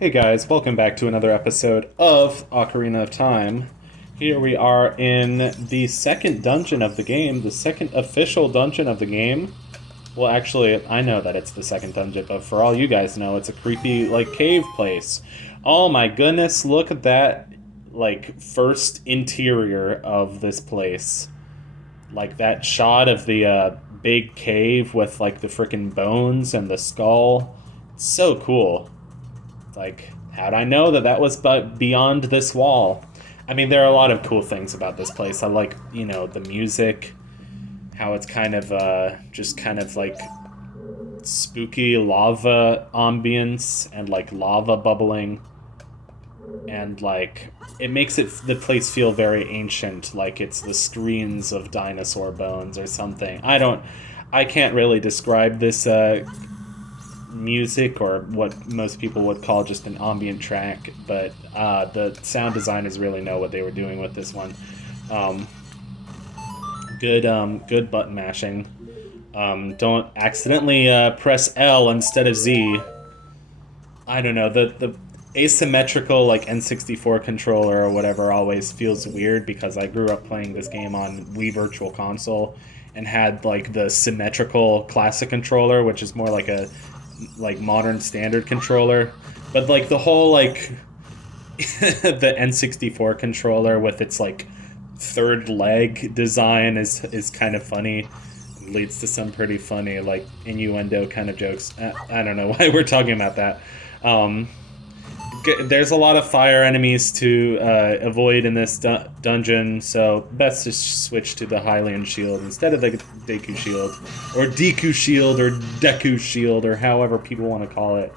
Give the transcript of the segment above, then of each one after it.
Hey guys, welcome back to another episode of Ocarina of Time. Here we are in the second dungeon of the game, the second official dungeon of the game. Well, actually, I know that it's the second dungeon, but for all you guys know, it's a creepy, cave place. Oh my goodness, look at that, first interior of this place. Like, that shot of the, big cave with, the frickin' bones and the skull. It's so cool. Like, how'd I know that that was beyond this wall? I mean, there are a lot of cool things about this place. I like, the music, how it's kind of, just kind of like spooky lava ambience and like lava bubbling. And like, it makes the place feel very ancient, like it's the screens of dinosaur bones or something. I can't really describe this, music or what most people would call just an ambient track, but the sound designers really know what they were doing with this one. um, good button mashing. Don't accidentally press L instead of Z. I don't know, the asymmetrical like N64 controller or whatever always feels weird because I grew up playing this game on Wii Virtual Console and had like the symmetrical classic controller, which is more like a modern standard controller. But like the whole the N64 controller with its like third leg design is kind of funny. It leads to some pretty funny like innuendo kind of jokes. I don't know why we're talking about that. There's a lot of fire enemies to avoid in this dungeon, so best to switch to the Hylian shield instead of the Deku shield, or Deku shield, or Deku shield, or however people want to call it.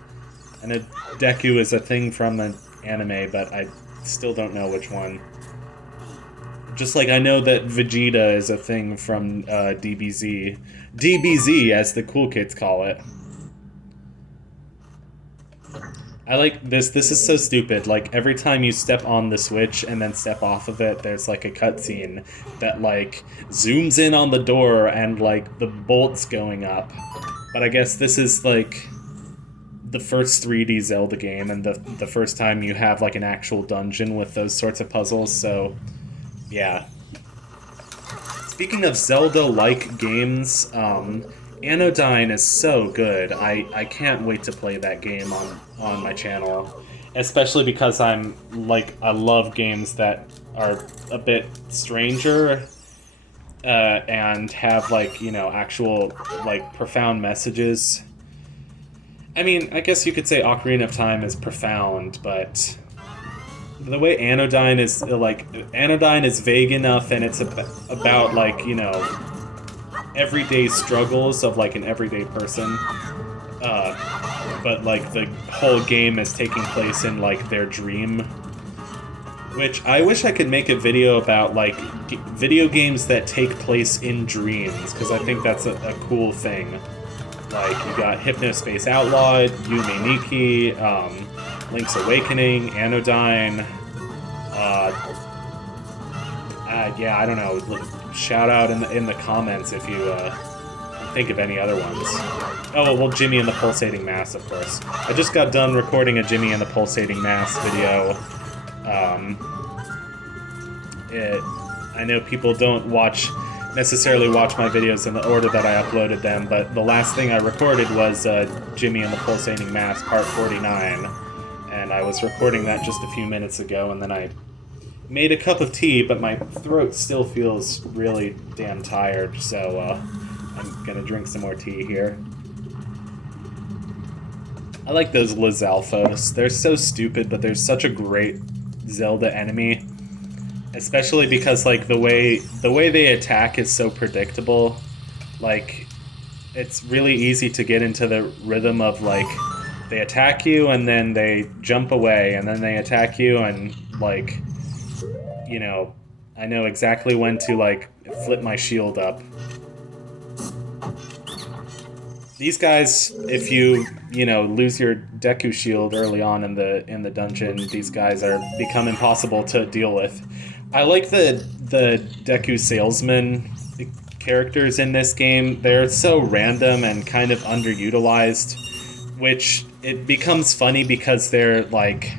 And a Deku is a thing from an anime, but I still don't know which one. Just like I know that Vegeta is a thing from DBZ. DBZ, as the cool kids call it. I like this. This is so stupid. Like, every time you step on the switch and then step off of it, there's, like, a cutscene that, like, zooms in on the door and, like, the bolts going up. But I guess this is, like, the first 3D Zelda game and the first time you have, like, an actual dungeon with those sorts of puzzles, so, yeah. Speaking of Zelda-like games, Anodyne is so good. I can't wait to play that game on my channel. Especially because I love games that are a bit stranger and have actual profound messages. I mean, I guess you could say Ocarina of Time is profound, but the way Anodyne is Anodyne is vague enough and it's about everyday struggles of like an everyday person, but like the whole game is taking place in like their dream, which I wish I could make a video about, like video games that take place in dreams, because I think that's a cool thing. Like, you got Hypnospace Outlawed, Yume Nikki, Link's Awakening, Anodyne, yeah, I don't know. Shout out in the comments if you think of any other ones. Oh, well, Jimmy and the Pulsating Mass, of course. I just got done recording a Jimmy and the Pulsating Mass video. I know people don't necessarily watch my videos in the order that I uploaded them, but the last thing I recorded was Jimmy and the Pulsating Mass Part 49. And I was recording that just a few minutes ago, and then I made a cup of tea, but my throat still feels really damn tired, so I'm gonna drink some more tea here. I like those Lizalfos. They're so stupid, but they're such a great Zelda enemy. Especially because like the way they attack is so predictable. Like, it's really easy to get into the rhythm of like they attack you and then they jump away and then they attack you, and like, I know exactly when to like flip my shield up. These guys, if you lose your Deku shield early on in the dungeon, these guys become impossible to deal with. I like the Deku salesman characters in this game. They're so random and kind of underutilized, which it becomes funny because they're like,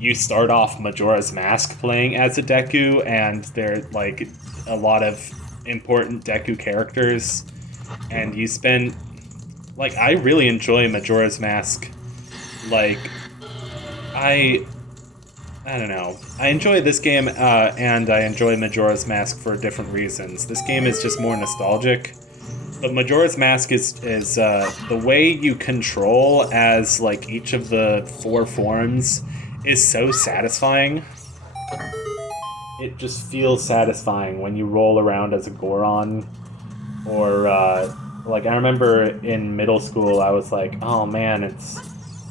you start off Majora's Mask playing as a Deku, and they're like a lot of important Deku characters, and you spend like, I really enjoy Majora's Mask. Like, I I don't know. I enjoy this game, and I enjoy Majora's Mask for different reasons. This game is just more nostalgic, but Majora's Mask is the way you control as like each of the 4 forms is so satisfying. It just feels satisfying when you roll around as a Goron, or like I remember in middle school I was like, oh man, it's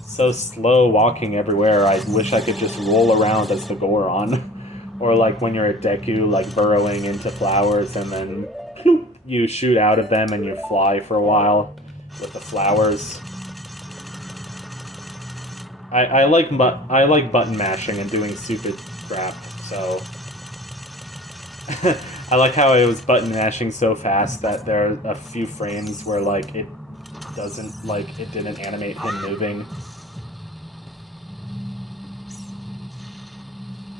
so slow walking everywhere. I wish I could just roll around as the Goron. Or like when you're a Deku, like burrowing into flowers and then ploop, you shoot out of them and you fly for a while with the flowers. I like button mashing and doing stupid crap. So I like how it was button mashing so fast that there are a few frames where like it didn't animate him moving.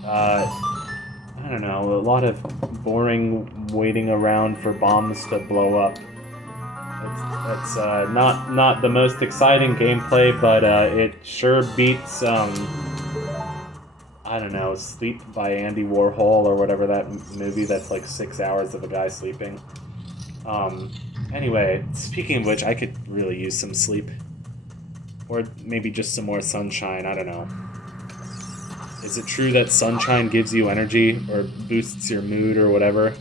I don't know, a lot of boring waiting around for bombs to blow up. It's not the most exciting gameplay, but it sure beats, I don't know, Sleep by Andy Warhol or whatever that movie that's like 6 hours of a guy sleeping. Anyway, speaking of which, I could really use some sleep. Or maybe just some more sunshine, I don't know. Is it true that sunshine gives you energy, or boosts your mood, or whatever?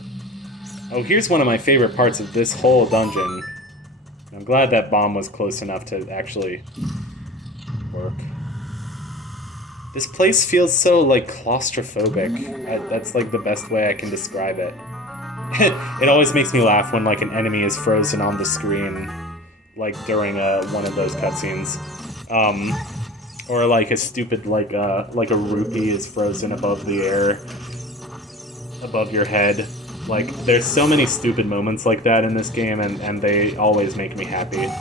Oh, here's one of my favorite parts of this whole dungeon. I'm glad that bomb was close enough to actually work. This place feels so, like, claustrophobic. That's, like, the best way I can describe it. It always makes me laugh when, like, an enemy is frozen on the screen, like, during one of those cutscenes. Or like a stupid, like a rupee is frozen above the air, above your head. Like, there's so many stupid moments like that in this game, and they always make me happy.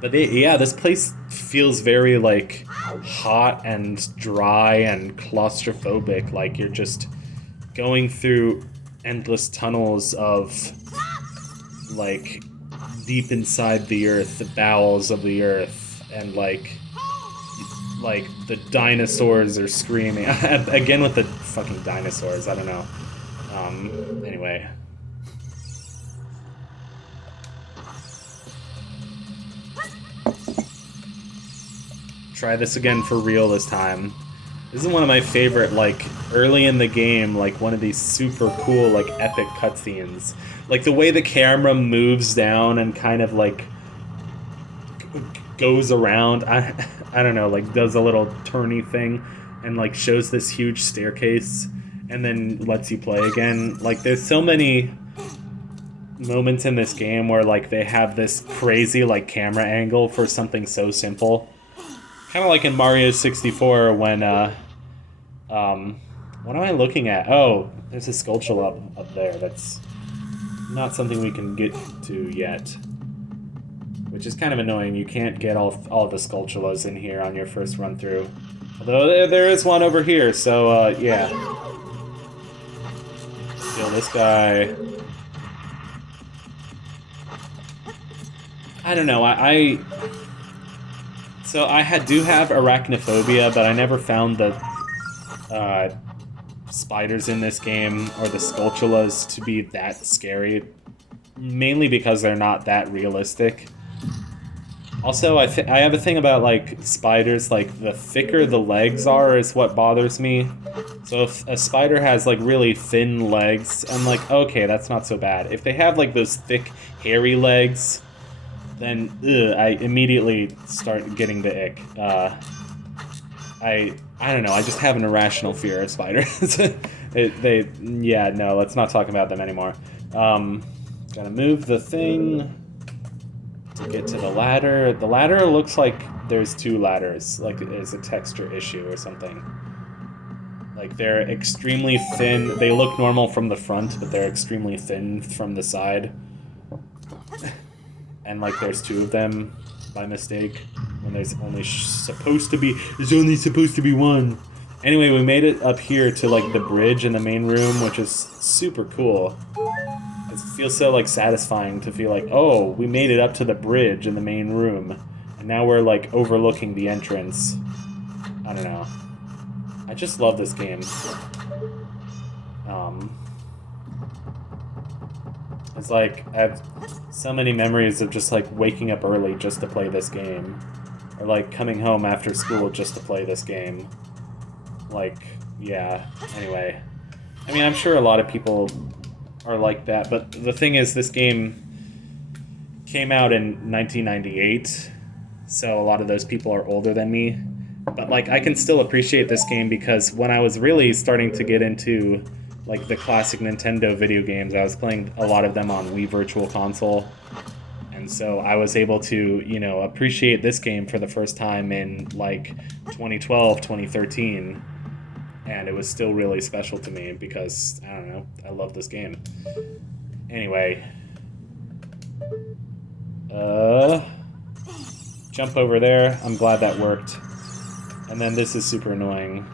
But yeah, this place feels very, like, hot and dry and claustrophobic. Like, you're just going through endless tunnels of, like, deep inside the earth, the bowels of the earth, and, like the dinosaurs are screaming. Again with the fucking dinosaurs, I don't know. Anyway. Try this again for real this time. This is one of my favorite, like, early in the game, like, one of these super cool, like, epic cutscenes. Like, the way the camera moves down and kind of, like, goes around, I don't know, like, does a little turny thing and, like, shows this huge staircase and then lets you play again. Like, there's so many moments in this game where, like, they have this crazy, like, camera angle for something so simple. Kind of like in Mario 64 when, what am I looking at? Oh, there's a Skulltula up there. That's not something we can get to yet. Which is kind of annoying. You can't get all the Skulltulas in here on your first run through. Although there is one over here, so yeah. Kill this guy. I don't know. So I do have arachnophobia, but I never found the spiders in this game or the Skulltulas to be that scary. Mainly because they're not that realistic. Also, I have a thing about, like, spiders, like, the thicker the legs are is what bothers me. So if a spider has, like, really thin legs, I'm like, okay, that's not so bad. If they have, like, those thick, hairy legs, then, I immediately start getting the ick. I don't know, I just have an irrational fear of spiders. Yeah, no, let's not talk about them anymore. Gotta move the thing to get to the ladder. The ladder looks like there's 2 ladders, like it's a texture issue or something. Like, they're extremely thin. They look normal from the front, but they're extremely thin from the side. And, like, there's 2 of them by mistake. when there's only supposed to be one. Anyway, we made it up here to like the bridge in the main room, which is super cool. It feels so like satisfying to feel like, oh, we made it up to the bridge in the main room, and now we're like overlooking the entrance. I don't know. I just love this game. It's like I have so many memories of just like waking up early just to play this game, or like coming home after school just to play this game. Like, yeah. Anyway, I mean, I'm sure a lot of people are like that, but the thing is, this game came out in 1998, so a lot of those people are older than me. But like, I can still appreciate this game because when I was really starting to get into like the classic Nintendo video games, I was playing a lot of them on Wii Virtual Console, and so I was able to, you know, appreciate this game for the first time in like 2012, 2013, and it was still really special to me because, I don't know, I love this game. Anyway, jump over there. I'm glad that worked. And then this is super annoying.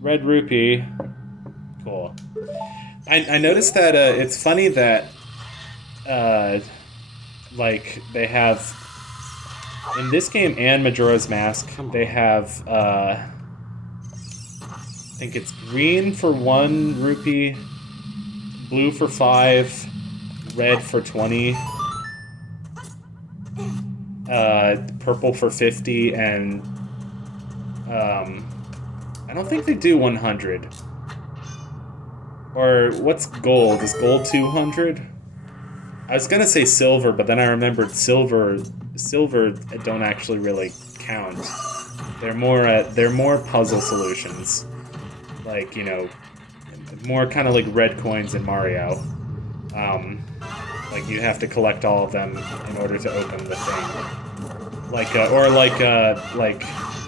Red rupee. Cool. I noticed that it's funny that like they have in this game and Majora's Mask, they have I think it's green for 1 rupee, blue for 5, red for 20, purple for 50, and I don't think they do 100. Or what's gold? Is gold 200? I was gonna say silver, but then I remembered silver don't actually really count. They're more puzzle solutions, like, you know, more kind of like red coins in Mario. Like you have to collect all of them in order to open the thing. Like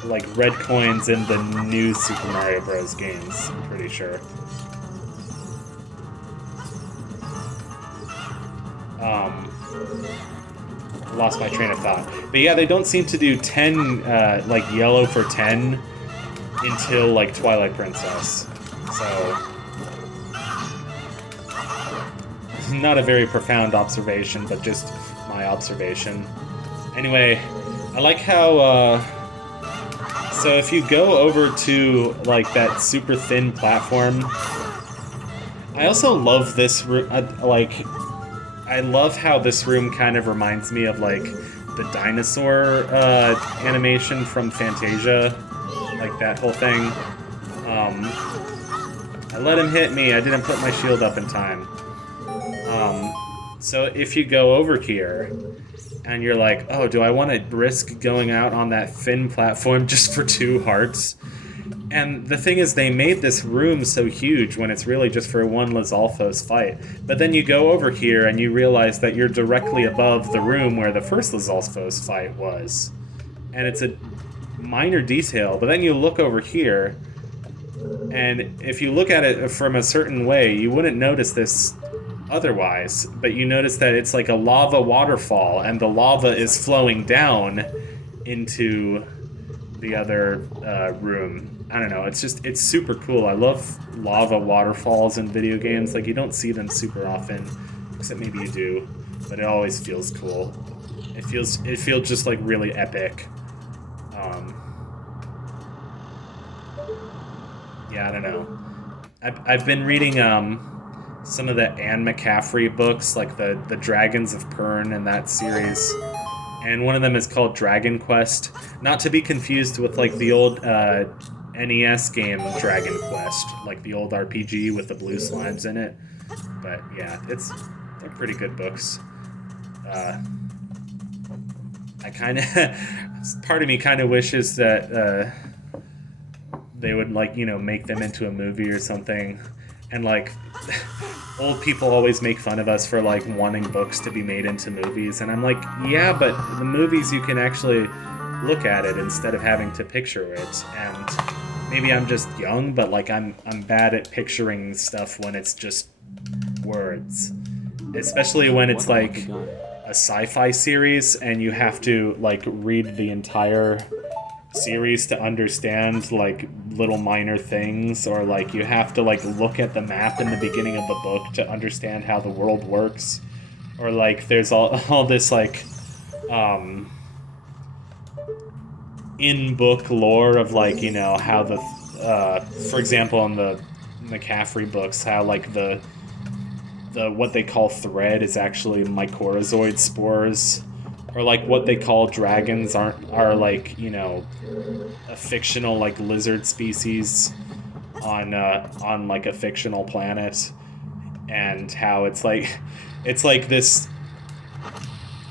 like red coins in the new Super Mario Bros. Games, I'm pretty sure. Lost my train of thought. But yeah, they don't seem to do 10, like yellow for 10 until like Twilight Princess. So, not a very profound observation, but just my observation. Anyway, I like how, so if you go over to like that super thin platform, I also love this, like, I love how this room kind of reminds me of like the dinosaur animation from Fantasia, like that whole thing. I let him hit me, I didn't put my shield up in time. So if you go over here and you're like, oh, do I want to risk going out on that thin platform just for 2 hearts? And the thing is, they made this room so huge when it's really just for one Lizalfos fight. But then you go over here and you realize that you're directly above the room where the first Lizalfos fight was. And it's a minor detail, but then you look over here, and if you look at it from a certain way, you wouldn't notice this otherwise, but you notice that it's like a lava waterfall, and the lava is flowing down into the other room. I don't know, it's super cool. I love lava waterfalls in video games. Like, you don't see them super often, except maybe you do, but it always feels cool. It feels just like really epic. Yeah, I don't know. I've been reading some of the Anne McCaffrey books, like the Dragons of Pern and that series. And one of them is called Dragon Quest. Not to be confused with like the old NES game Dragon Quest, like the old RPG with the blue slimes in it. But yeah, they're pretty good books. I kind of, part of me kind of wishes that they would, like, you know, make them into a movie or something. And like, old people always make fun of us for like wanting books to be made into movies, and I'm like, yeah, but the movies, you can actually look at it instead of having to picture it. And maybe I'm just young, but like I'm bad at picturing stuff when it's just words, especially when it's like a sci-fi series, and you have to like read the entire series to understand like little minor things, or like you have to like look at the map in the beginning of the book to understand how the world works, or like there's all this like in-book lore of like, you know, how the for example in the McCaffrey books, how like the what they call thread is actually mycorrhizoid spores, or like what they call dragons are like, you know, a fictional like lizard species on like a fictional planet, and how it's like this.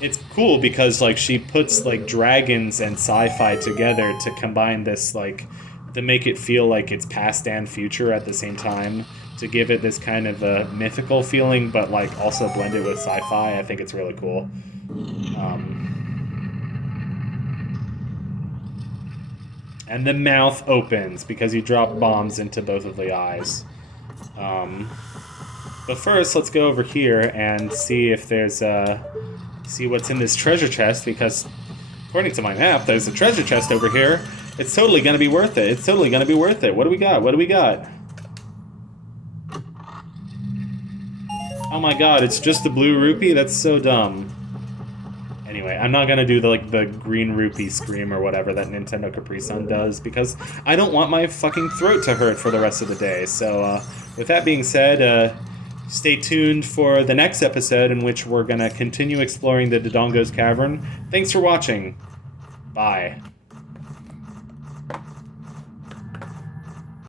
It's cool because like she puts like dragons and sci-fi together to combine this, like to make it feel like it's past and future at the same time, to give it this kind of a mythical feeling, but like also blend it with sci-fi. I think it's really cool. And the mouth opens because you drop bombs into both of the eyes. But first, let's go over here and see if there's see what's in this treasure chest, because according to my map, there's a treasure chest over here. It's totally gonna be worth it. It's totally gonna be worth it. What do we got? What do we got? Oh my god, it's just the blue rupee? That's so dumb. Anyway, I'm not gonna do the green rupee scream or whatever that Nintendo Capri Sun does, because I don't want my fucking throat to hurt for the rest of the day. So, with that being said, stay tuned for the next episode, in which we're gonna continue exploring the Dodongo's Cavern. Thanks for watching. Bye.